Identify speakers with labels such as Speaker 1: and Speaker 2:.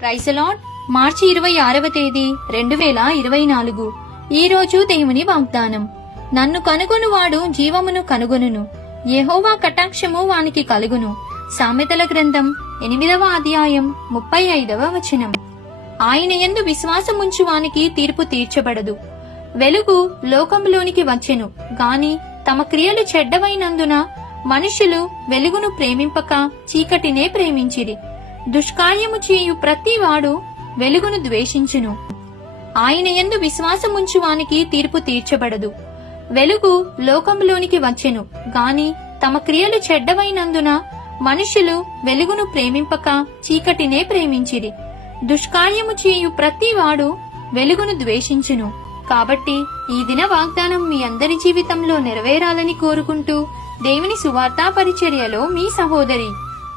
Speaker 1: ప్రైసలాడ్ మార్చి ఇరవై ఆరవ తేదీ రెండు వేల ఇరవై నాలుగు. ఈ రోజు దేవుని వాగ్దానం. నన్ను కనుగొనువాడు జీవమును కనుగొనును. యహోవా కటాక్షము వానికి కలుగును. సామెతల గ్రంథం ఎనిమిదవ అధ్యాయం ముప్పై ఐదవ వచనం. ఆయన ఎందు విశ్వాసముంచు వానికి తీర్పు తీర్చబడదు. వెలుగు లోకంలోనికి వచ్చెను గాని తమ క్రియలు చెడ్డవైనందున మనుషులు వెలుగును ప్రేమింపక చీకటినే ప్రేమించిరి. దుష్కార్యము చేయు ప్రతివాడు వెలుగును ద్వేషించును. ఆయన యందు విశ్వాసముంచు వానికి తీర్పు తీర్చబడదు. వెలుగు లోకంలోనికి వచ్చెను. గాని తమ క్రియలు చెడ్డవైనందున మనుషులు వెలుగును ప్రేమింపక చీకటినే ప్రేమించిరి. దుష్కార్యము చేయు ప్రతివాడు వెలుగును ద్వేషించును. కాబట్టి ఈ దిన వాగ్దానం మీ అందరి జీవితంలో నెరవేరాలని కోరుకుంటూ దేవుని సువార్తా పరిచర్యలో మీ సహోదరి